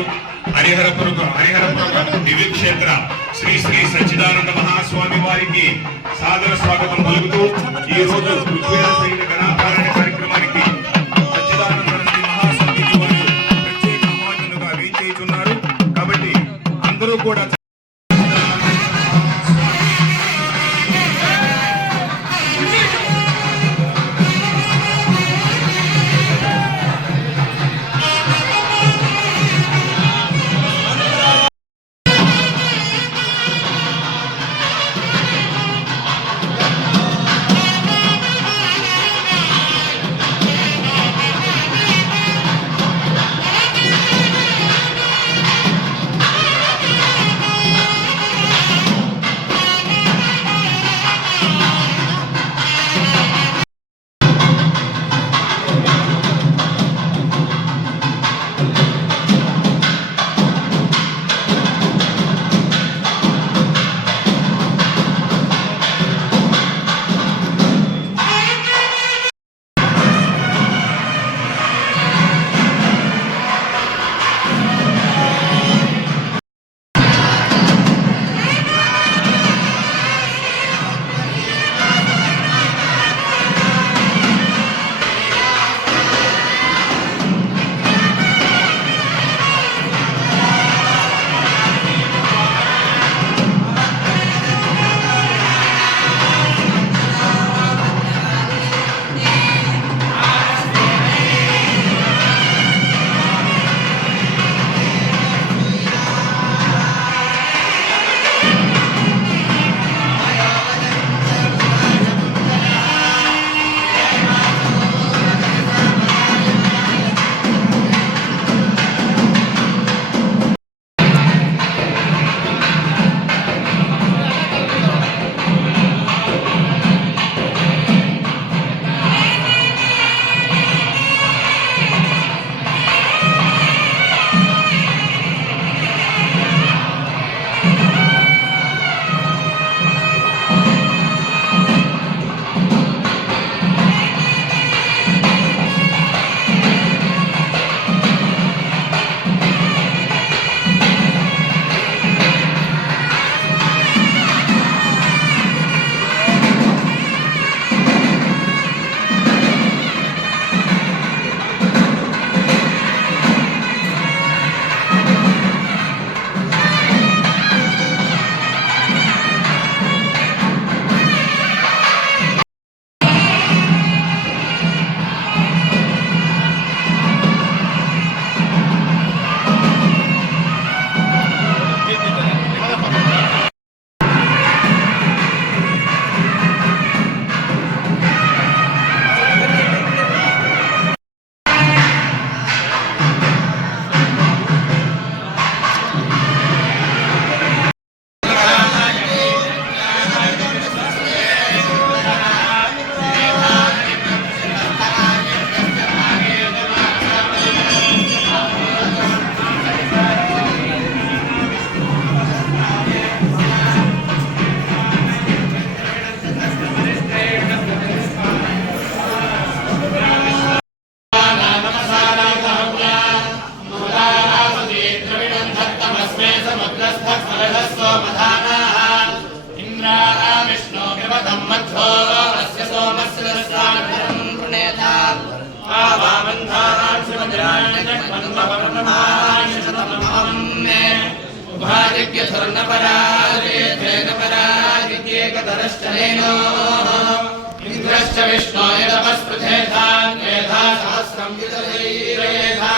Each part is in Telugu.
గారు హరిహరపురం దివ్యక్షేత్ర శ్రీ శ్రీ సచ్చిదానంద మహాస్వామి వారికి సాదర స్వాగతం పలుకుతూ ఈ రోజు గణాపారాయణ కార్యక్రమానికి సచ్చిదానంద మహాస్వామి వారు ప్రత్యేక ఆహ్వానులుగా వేయించున్నారు. కాబట్టి అందరూ కూడా इंद्रश्च विष्णो यदपस्पृथेधान् मेधा सहस्रं विदधैरेधा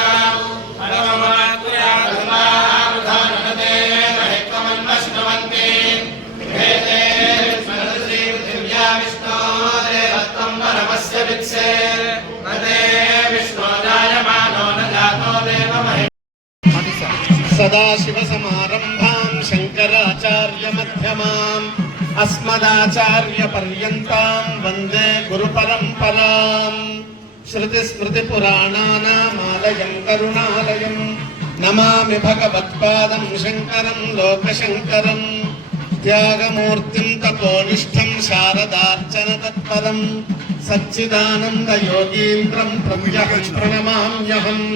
परममात्र्या धर्मावधानते महित्वमन्वश्नवन्ति भेदे स्मरति पृथिव्या विष्णो देवत्वं परमस्य वित्से न ते विष्णो जायमानो न जातो देवमहि सदाशिवसमारम्भां शङ्कराचार्यमध्यमाम् अस्मदाचार्यपर्यन्तां वन्दे गुरुपरम्पराम् श्रुतिस्मृतिपुराणानामालयं करुणालयं नमामि भगवत्पादं शङ्करं लोकशङ्करं त्यागमूर्तिं तपोनिष्ठं शारदार्चनतत्परं सच्चिदानन्दयोगीन्द्रं प्रणमाम्यहम्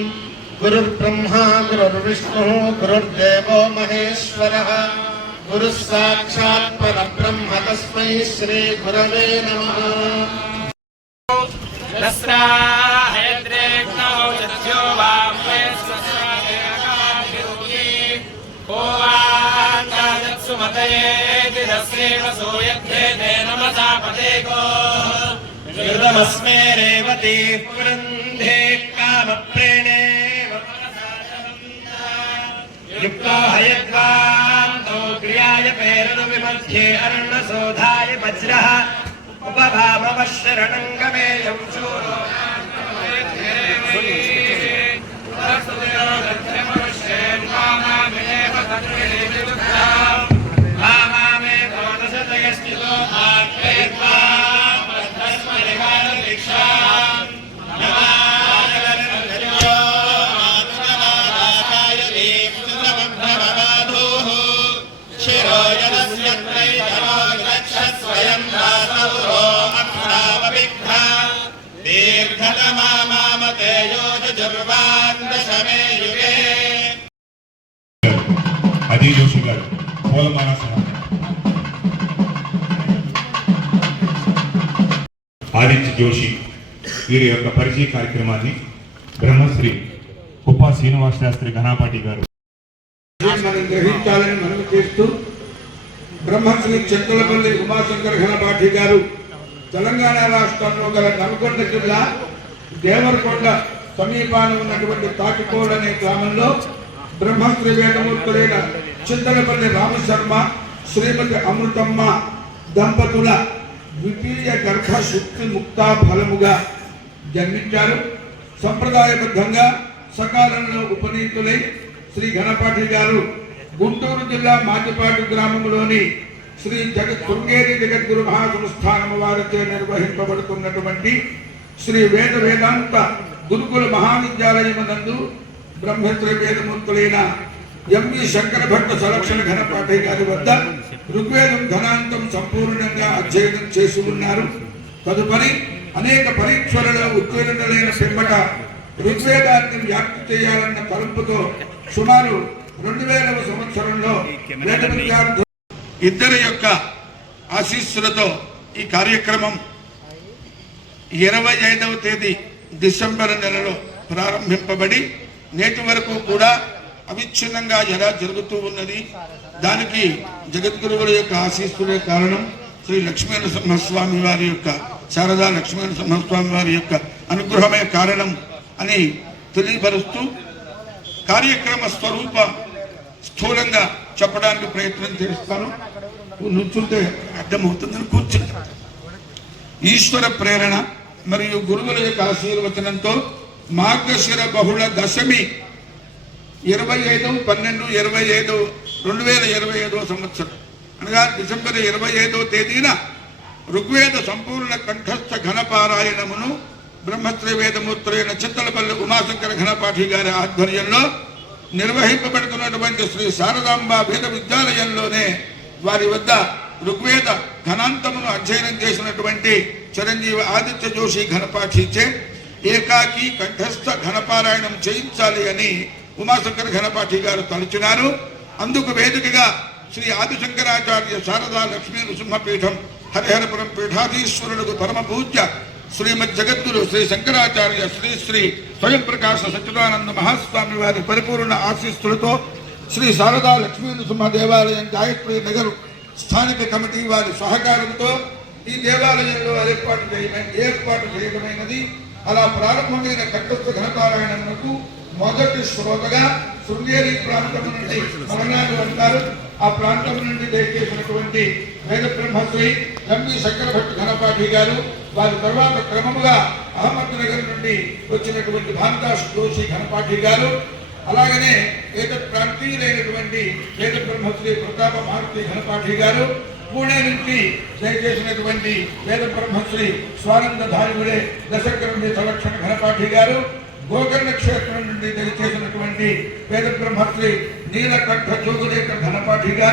गुरुर्ब्रह्मा गुरुर्विष्णुः गुरुर्देवो महेश्वरः गुरुः साक्षात् परब्रह्म तस्मै श्री गुरवे नमः। ृतमस्मे रेवती पुरन्धे कामप्रेणे युक्तो हयद्वान्तो क्रियाय पेरनुविमध्ये अर्णसोधाय वज्रः उपभामवशरणं गमेयं चूरो అజయ్ జోషి గారు పూలమాల సమర్పణ. ఆదిత్య జోషి వీరి యొక్క పరిచయ కార్యక్రమాన్ని బ్రహ్మశ్రీ కుప్ప శ్రీనివాస శాస్త్రి ఘనాపాటి గారు మనం గ్రహించాలని మనవి చేస్తూ బ్రహ్మశ్రీ చంద్రపల్లి ఉమాశంకర ఘనపాఠి గారు తెలంగాణ రాష్ట్రంలో గల నల్గొండ జిల్లా దేవరకొండ సమీపాన ఉన్నటువంటి తాటికోడ్ అనే గ్రామంలో బ్రహ్మశ్రీ వేదమూర్తులైన చింతలపల్లి రామశర్మ శ్రీమతి అమృతమ్మ దంపతుల ద్వితీయ గర్భ శుక్తి ముక్త ఫలముగా జన్మించారు. సంప్రదాయబద్ధంగా సకాలంలో ఉపనీతులై శ్రీ ఘనపాఠి గారు గుంటూరు జిల్లా మాచిపాటి గ్రామంలోని శ్రీ శృంగేరి జగద్గురు మహాసంస్థానము వారిచే నిర్వహింపబడుతున్నటువంటి శ్రీ వేదాంత గురుకుల మహావిద్యాలయమునందు బ్రహ్మశ్రీ వేదమూర్తులైన ఎంవి శంకర భట్ట సంరక్షణ ఘనపాఠి గారి వద్ద ఋగ్వేదం ఘనాంతం సంపూర్ణంగా అధ్యయనం చేసి ఉన్నారు. తదుపరి అనేక పరీక్షలలో ఉత్తీర్ణులైన పిమ్మట ఋగ్వేదాన్ని వ్యాప్తి చేయాలన్న తలంపుతో సుమారు 2000వ సంవత్సరంలో వేద విద్యార్థులు ఇద్దరి యొక్క ఆశీస్సులతో ఈ కార్యక్రమం 25వ తేదీ డిసెంబర్ నెలలో ప్రారంభింపబడి నేటి వరకు కూడా అవిచ్ఛిన్నంగా ఎలా జరుగుతూ ఉన్నది. దానికి జగద్గురువుల యొక్క ఆశీస్సులే కారణం. శ్రీ లక్ష్మీనరసింహస్వామి వారి యొక్క శారదా లక్ష్మీనరసింహస్వామి వారి యొక్క అనుగ్రహమే కారణం అని తెలియపరుస్తూ కార్యక్రమ స్వరూప స్థూలంగా చెప్పడానికి ప్రయత్నం చేస్తాను. నుంచుంటే అర్థమవుతుందని కూర్చుంది. ఈశ్వర ప్రేరణ మరియు గురువుల యొక్క ఆశీర్వచనంతో మార్గశిర బహుళ దశమి 25/12/2025 సంవత్సరం అనగా డిసెంబర్ 25వ తేదీన ఋగ్వేద సంపూర్ణ కంఠస్థ ఘనపారాయణమును బ్రహ్మశ్రీ వేదమూర్తులైన చింతలపల్లి ఉమాశంకర ఘనపాఠి గారి ఆధ్వర్యంలో నిర్వహింపబడుతున్నటువంటి శ్రీ శారదాంబ వేద విద్యాలయంలోనే వారి వద్ద ఋగ్వేద ఘనాంతమును అధ్యయనం చేసినటువంటి చిరంజీవి ఆదిత్య జోషి ఘనపాఠిచే ఏకాకి కంఠస్థ ఘనపారాయణం చేయించాలి అని ఉమాశంకర ఘనపాఠి గారు తలచినారు. అందుకు వేదికగా శ్రీ ఆదిశంకరాచార్య శారదా లక్ష్మీ నృసింహపీఠం హరిహరపురం పీఠాధీశ్వరులకు పరమ పూజ్య శ్రీమద్ జగద్గురు శ్రీ శంకరాచార్య శ్రీ శ్రీ స్వయం ప్రకాశ సచ్చిదానంద మహాస్వామి వారి పరిపూర్ణ ఆశీస్సులతో శ్రీ శారదా లక్ష్మీ నృసింహ దేవాలయం గాయత్రి నగర్ స్థానిక కమిటీ వారి సహకారంతో ఈ దేవాలయంలో ఏర్పాటు చేయడమైనది. అలా ప్రారంభమైన కంఠస్థ ఘనపారాయణమునకు మొదటి శ్రోతగా శృంగేరి ప్రాంతం నుండి మరణాలు అంటారు. ఆ ప్రాంతం నుండి దయచేసినటువంటి వేద బ్రహ్మశ్రీ ఎంవి శంకర భట్ ఘనపాఠి గారు, వారి తర్వాత క్రమముగా అహ్మద్నగర్ నుండి వచ్చినటువంటి భారదాస్ జోషి ఘనపాఠి గారు, అలాగనే వేద ప్రాంతీయులైనటువంటి వేద బ్రహ్మశ్రీ ప్రతాప మారుతి ఘనపాఠి గారు, పూణే నుంచి దయచేసినటువంటి వేద బ్రహ్మశ్రీ స్వానంద ధారిముడే దశగ్రంథి సంరక్షణ ఘనపాఠి గారు, గోకర్ణ క్షేత్రం నుండి దయచేసినటువంటి వేద బ్రహ్మశ్రీ నీలకంఠ జోగులేఖ ఘనపాఠి గారు.